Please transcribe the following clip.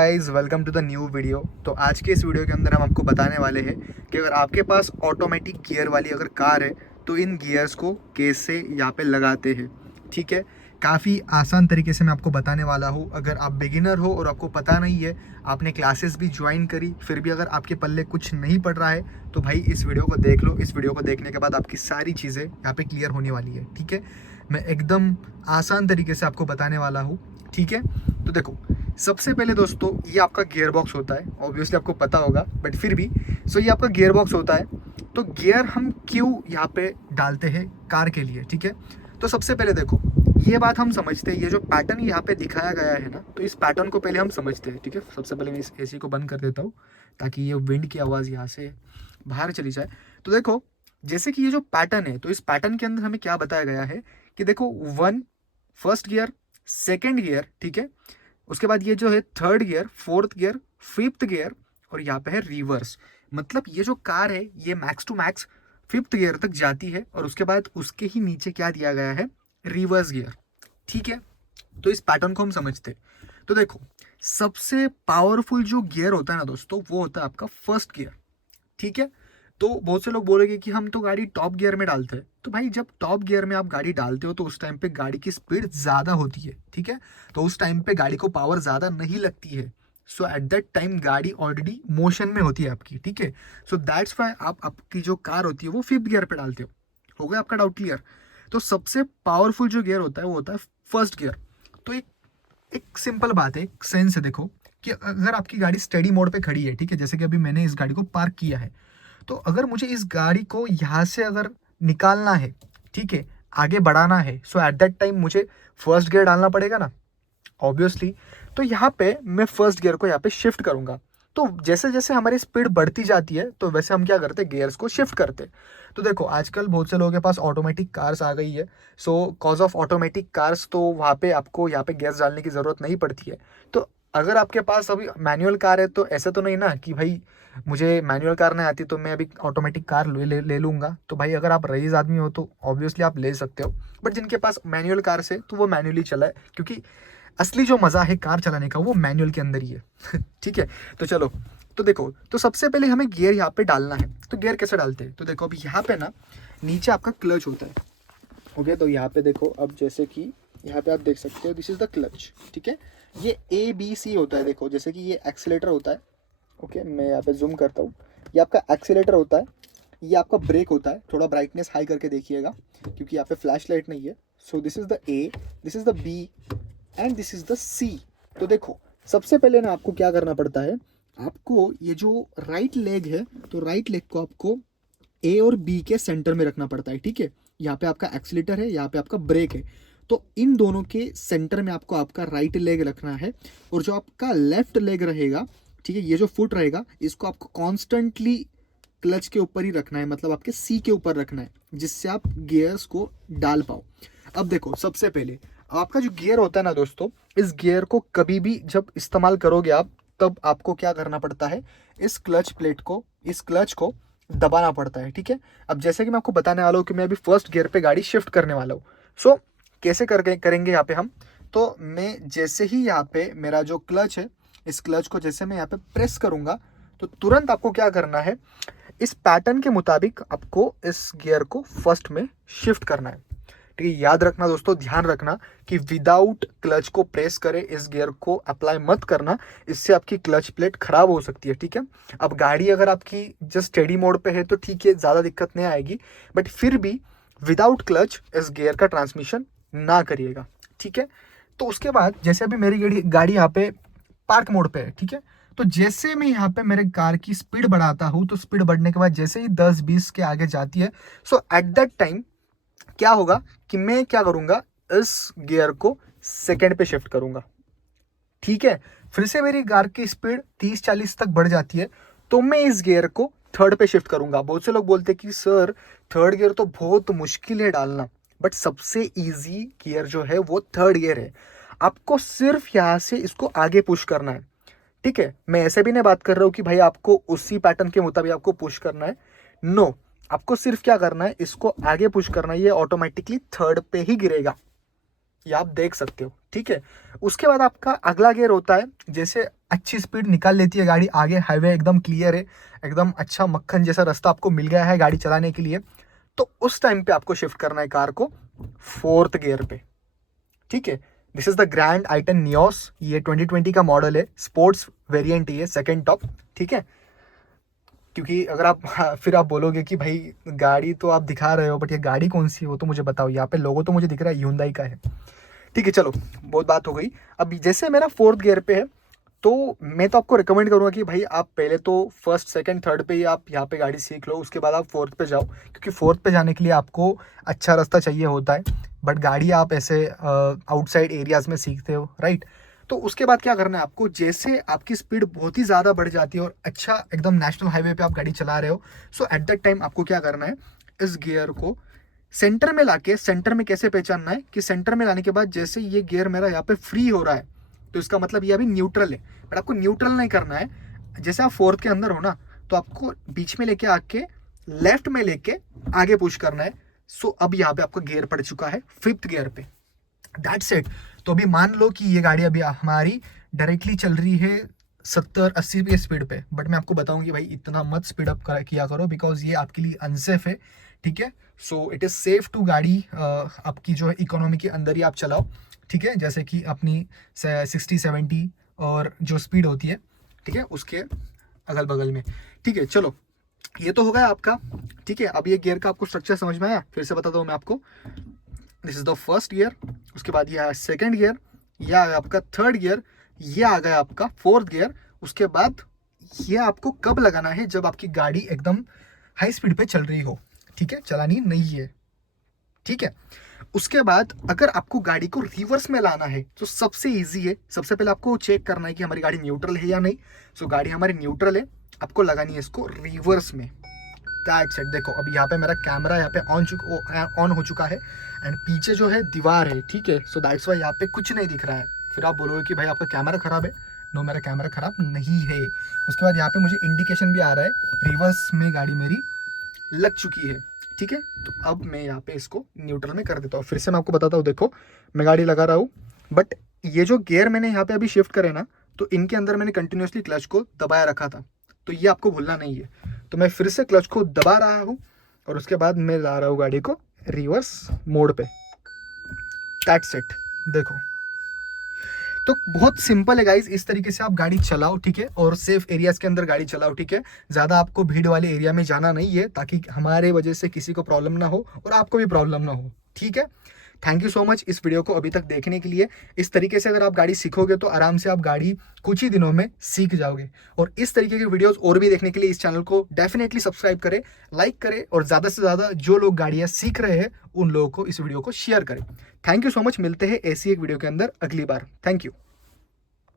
Guys welcome to the new video. तो आज के इस वीडियो के अंदर हम आपको बताने वाले हैं कि अगर आपके पास ऑटोमेटिक गियर वाली अगर कार है तो इन गियर्स को कैसे यहाँ पे लगाते हैं। ठीक है, काफ़ी आसान तरीके से मैं आपको बताने वाला हूँ। अगर आप बिगिनर हो और आपको पता नहीं है, आपने क्लासेस भी ज्वाइन करी, फिर भी अगर आपके पल्ले कुछ नहीं पड़ रहा है तो भाई इस वीडियो को देख लो। इस वीडियो को देखने के बाद आपकी सारी चीज़ें यहाँ पे क्लियर होने वाली है। ठीक है, मैं एकदम आसान तरीके से आपको बताने वाला हूँ। ठीक है, तो देखो, सबसे पहले दोस्तों ये आपका गियर बॉक्स होता है, ऑब्वियसली आपको पता होगा बट फिर भी। सो ये आपका गियर बॉक्स होता है। तो गियर हम क्यों यहाँ पे डालते हैं कार के लिए। ठीक है, तो सबसे पहले देखो, ये बात हम समझते हैं, ये जो पैटर्न यहाँ पे दिखाया गया है ना, तो इस पैटर्न को पहले हम समझते हैं। ठीक है, सबसे पहले मैं इस एसी को बंद कर देता हूँ ताकि ये विंड की आवाज़ यहाँ से बाहर चली जाए। तो देखो, जैसे कि ये जो पैटर्न है, तो इस पैटर्न के अंदर हमें क्या बताया गया है कि देखो, फर्स्ट गियर, सेकेंड गियर, ठीक है, उसके बाद ये जो है third gear, fourth gear, fifth gear, और यहाँ पे है रिवर्स। मतलब ये जो कार है ये max to max fifth gear तक जाती है और उसके बाद उसके ही नीचे क्या दिया गया है, रिवर्स गियर। ठीक है, तो इस पैटर्न को हम समझते हैं। तो देखो, सबसे पावरफुल जो गियर होता है ना दोस्तों, वो होता है आपका फर्स्ट गियर। ठीक है, तो बहुत से लोग बोलेंगे कि हम तो गाड़ी टॉप गियर में डालते हैं। तो भाई जब टॉप गियर में आप गाड़ी डालते हो तो उस टाइम पे गाड़ी की स्पीड ज़्यादा होती है। ठीक है, तो उस टाइम पे गाड़ी को पावर ज़्यादा नहीं लगती है। सो एट दैट टाइम गाड़ी ऑलरेडी मोशन में होती है आपकी। ठीक है, सो दैट्स वाई आप आपकी जो कार होती है वो फिफ्थ गियर पे डालते हो गया आपका डाउट क्लियर। तो सबसे पावरफुल जो गियर होता है वो होता है फर्स्ट गियर। तो एक सिंपल बात है, एक सेंस है, देखो कि अगर आपकी गाड़ी स्टडी मोड पे खड़ी है, ठीक है, जैसे कि अभी मैंने इस गाड़ी को पार्क किया है, तो अगर मुझे इस गाड़ी को यहाँ से अगर निकालना है, ठीक है, आगे बढ़ाना है, सो एट दैट टाइम मुझे फर्स्ट गियर डालना पड़ेगा ना, ऑब्वियसली। तो यहाँ पे मैं फर्स्ट गियर को यहाँ पे शिफ्ट करूंगा। तो जैसे जैसे हमारी स्पीड बढ़ती जाती है तो वैसे हम क्या करते हैं, गियर्स को शिफ्ट करते हैं। तो देखो, आजकल बहुत से लोगों के पास ऑटोमेटिक कार्स आ गई है। Show cause of automatic cars तो वहाँ पे आपको यहाँ पे गियर्स डालने की ज़रूरत नहीं पड़ती है। तो अगर आपके पास अभी मैनुअल कार है तो ऐसे तो नहीं ना कि भाई मुझे मैनुअल कार नहीं आती तो मैं अभी ऑटोमेटिक कार ले लूँगा। तो भाई अगर आप रईस आदमी हो तो ऑब्वियसली आप ले सकते हो, बट जिनके पास मैनुअल कार से तो वो मैनुअली चलाए, क्योंकि असली जो मज़ा है कार चलाने का वो मैनुअल के अंदर ही है। ठीक है, तो चलो, तो देखो, तो सबसे पहले हमें गियर यहाँ पे डालना है। तो गियर कैसे डालते हैं, तो देखो अभी यहाँ पे ना नीचे आपका क्लच होता है। ओके, तो यहाँ पे देखो, अब जैसे कि यहाँ पे आप देख सकते हो, दिस इज द क्लच। ठीक है, ये ABC होता है। देखो, जैसे कि ये एक्सीलेटर होता है। ओके, मैं यहाँ पे जूम करता हूँ, ये आपका एक्सीलेटर होता है, ये आपका ब्रेक होता है। थोड़ा ब्राइटनेस हाई करके देखिएगा क्योंकि यहाँ पे फ्लैश लाइट नहीं है। So this is the A, this is the B and this is the C। तो देखो, सबसे पहले ना आपको क्या करना पड़ता है, आपको ये जो राइट लेग है, तो राइट लेग को आपको A और B के सेंटर में रखना पड़ता है। ठीक है, यहाँ पे आपका एक्सीलेटर है, यहाँ पे आपका ब्रेक है, तो इन दोनों के सेंटर में आपको आपका राइट लेग रखना है। और जो आपका लेफ्ट लेग रहेगा, ठीक है, ये जो फुट रहेगा, इसको आपको कॉन्स्टेंटली क्लच के ऊपर ही रखना है, मतलब आपके C के ऊपर रखना है, जिससे आप गियर्स को डाल पाओ। अब देखो, सबसे पहले आपका जो गियर होता है ना दोस्तों, इस गियर को कभी भी जब इस्तेमाल करोगे आप, तब आपको क्या करना पड़ता है, इस क्लच प्लेट को, इस क्लच को दबाना पड़ता है। ठीक है, अब जैसे कि मैं आपको बताने वाला हूँ कि मैं अभी फर्स्ट गियर पे गाड़ी शिफ्ट करने वाला हूँ। सो कैसे करेंगे यहाँ पे हम, तो मैं जैसे ही यहाँ पे मेरा जो क्लच है, इस क्लच को जैसे मैं यहाँ पे प्रेस करूँगा, तो तुरंत आपको क्या करना है, इस पैटर्न के मुताबिक आपको इस गियर को फर्स्ट में शिफ्ट करना है। ठीक है, याद रखना दोस्तों, ध्यान रखना कि विदाउट क्लच को प्रेस करे इस गियर को अप्लाई मत करना, इससे आपकी क्लच प्लेट खराब हो सकती है। ठीक है, अब गाड़ी अगर आपकी जस्ट स्टेडी मोड पे है तो ठीक है, ज़्यादा दिक्कत नहीं आएगी, बट फिर भी विदाउट क्लच इस गियर का ट्रांसमिशन ना करिएगा। ठीक है, तो उसके बाद जैसे अभी मेरी गाड़ी यहाँ पे पार्क मोड पे है, ठीक है, तो जैसे मैं यहाँ पे मेरे कार की स्पीड बढ़ाता हूँ, तो स्पीड बढ़ने के बाद जैसे ही 10-20 के आगे जाती है, सो एट दैट टाइम क्या होगा कि मैं क्या करूंगा, इस गियर को सेकंड पे शिफ्ट करूंगा। ठीक है, फिर से मेरी कार की स्पीड 30-40 तक बढ़ जाती है, तो मैं इस गियर को थर्ड पे शिफ्ट करूंगा। बहुत से लोग बोलते हैं कि सर थर्ड गियर तो बहुत मुश्किल है डालना, बट सबसे इजी गियर जो है वो थर्ड गियर है। आपको सिर्फ यहाँ से इसको आगे पुश करना है। ठीक है, मैं ऐसे भी नहीं बात कर रहा हूँ कि भाई आपको उसी पैटर्न के मुताबिक आपको पुश करना है। नो, आपको सिर्फ क्या करना है, इसको आगे पुश करना है, ये ऑटोमेटिकली थर्ड पे ही गिरेगा। ये आप देख सकते हो, ठीक है। उसके बाद आपका अगला गियर होता है, जैसे अच्छी स्पीड निकाल लेती है गाड़ी, आगे हाईवे एकदम क्लियर है, एकदम अच्छा मक्खन जैसा रास्ता आपको मिल गया है गाड़ी चलाने के लिए, तो उस टाइम पे आपको शिफ्ट करना है कार को फोर्थ गियर पे, ठीक है। दिस इज द ग्रैंड आई-10 नियोस, ये 2020 का मॉडल है, स्पोर्ट्स वेरिएंट ये सेकंड टॉप, ठीक है। क्योंकि अगर आप फिर आप बोलोगे कि भाई गाड़ी तो आप दिखा रहे हो बट ये गाड़ी कौन सी है, वो तो मुझे बताओ। यहाँ पे लोगो तो मुझे दिख रहा है Hyundai का है, ठीक है। चलो बहुत बात हो गई। अब जैसे मेरा फोर्थ गियर पे है, तो मैं तो आपको रिकमेंड करूंगा कि भाई आप पहले तो फर्स्ट सेकंड थर्ड पे ही आप यहाँ पे गाड़ी सीख लो, उसके बाद आप फोर्थ पे जाओ, क्योंकि फोर्थ पे जाने के लिए आपको अच्छा रास्ता चाहिए होता है, बट गाड़ी आप ऐसे आउटसाइड एरियाज में सीखते हो, राइट। तो उसके बाद क्या करना है आपको, जैसे आपकी स्पीड बहुत ही ज़्यादा बढ़ जाती है और अच्छा एकदम नेशनल हाईवे पे आप गाड़ी चला रहे हो, सो एट दैट टाइम आपको क्या करना है, इस गियर को सेंटर में लाके, सेंटर में कैसे पहचानना है कि सेंटर में लाने के बाद जैसे ये गियर मेरा यहाँ पे फ्री हो रहा है, तो इसका मतलब ये अभी न्यूट्रल है, बट आपको न्यूट्रल नहीं करना है। जैसे आप फोर्थ के अंदर हो ना, तो आपको बीच में लेके आके लेफ्ट में लेके आगे पुश करना है। सो अब यहाँ पे आपका गियर पड़ चुका है फिफ्थ गियर पे, दैट्स इट। तो अभी मान लो कि ये गाड़ी अभी हमारी डायरेक्टली चल रही है 70-80 की स्पीड पे, बट मैं आपको बताऊंगी भाई इतना मत स्पीड अप किया करो, बिकॉज ये आपके लिए अनसेफ है, ठीक है। So it is safe to गाड़ी आपकी जो है इकोनॉमी के अंदर ही आप चलाओ, ठीक है, जैसे कि अपनी 60-70 और जो स्पीड होती है, ठीक है, उसके अगल बगल में, ठीक है। चलो ये तो हो गया आपका, ठीक है। अब ये गियर का आपको स्ट्रक्चर समझ में आया, फिर से बताता हूँ मैं आपको। This is the first gear, उसके बाद ये आया सेकेंड गियर, ये आ गया आपका थर्ड गियर, ये आ गया आपका फोर्थ गियर। उसके बाद ये आपको कब लगाना है, जब आपकी गाड़ी एकदम हाई स्पीड पे चल रही हो, ठीक है, चलानी नहीं है, ठीक है। उसके बाद अगर आपको गाड़ी को रिवर्स में लाना है तो सबसे इजी है, सबसे पहले आपको चेक करना है कि हमारी गाड़ी न्यूट्रल है या नहीं। सो गाड़ी हमारी न्यूट्रल है, आपको लगानी है इसको रिवर्स में, दैट्स इट। देखो अभी यहाँ पे मेरा कैमरा यहाँ पे ऑन हो चुका है, एंड पीछे जो है दीवार है, ठीक है। सो दैट्स वाई यहाँ पे कुछ नहीं दिख रहा है। फिर आप बोलोगे कि भाई आपका कैमरा खराब है, नो मेरा कैमरा खराब नहीं है। उसके बाद यहाँ पे मुझे इंडिकेशन भी आ रहा है रिवर्स में गाड़ी मेरी लग चुकी है, ठीक है। तो अब मैं यहाँ पे इसको न्यूट्रल में कर देता हूँ। फिर से मैं आपको बताता हूँ, देखो मैं गाड़ी लगा रहा हूँ, बट ये जो गियर मैंने यहाँ पे अभी शिफ्ट करे ना, तो इनके अंदर मैंने कंटिन्यूसली क्लच को दबाया रखा था, तो ये आपको भूलना नहीं है। तो मैं फिर से क्लच को दबा रहा हूँ और उसके बाद मैं ला रहा हूँ गाड़ी को रिवर्स मोड पे, दैट्स इट। देखो तो बहुत सिंपल है गाइज, इस तरीके से आप गाड़ी चलाओ, ठीक है, और सेफ एरियाज के अंदर गाड़ी चलाओ, ठीक है। ज़्यादा आपको भीड़ वाले एरिया में जाना नहीं है, ताकि हमारे वजह से किसी को प्रॉब्लम ना हो और आपको भी प्रॉब्लम ना हो, ठीक है। थैंक यू सो मच इस वीडियो को अभी तक देखने के लिए। इस तरीके से अगर आप गाड़ी सीखोगे तो आराम से आप गाड़ी कुछ ही दिनों में सीख जाओगे। और इस तरीके के वीडियोस और भी देखने के लिए इस चैनल को डेफिनेटली सब्सक्राइब करें, लाइक करें, और ज़्यादा से ज़्यादा जो लोग गाड़ियाँ सीख रहे हैं उन लोगों को इस वीडियो को शेयर करें। थैंक यू सो मच, मिलते हैं ऐसी एक वीडियो के अंदर अगली बार। Thank you.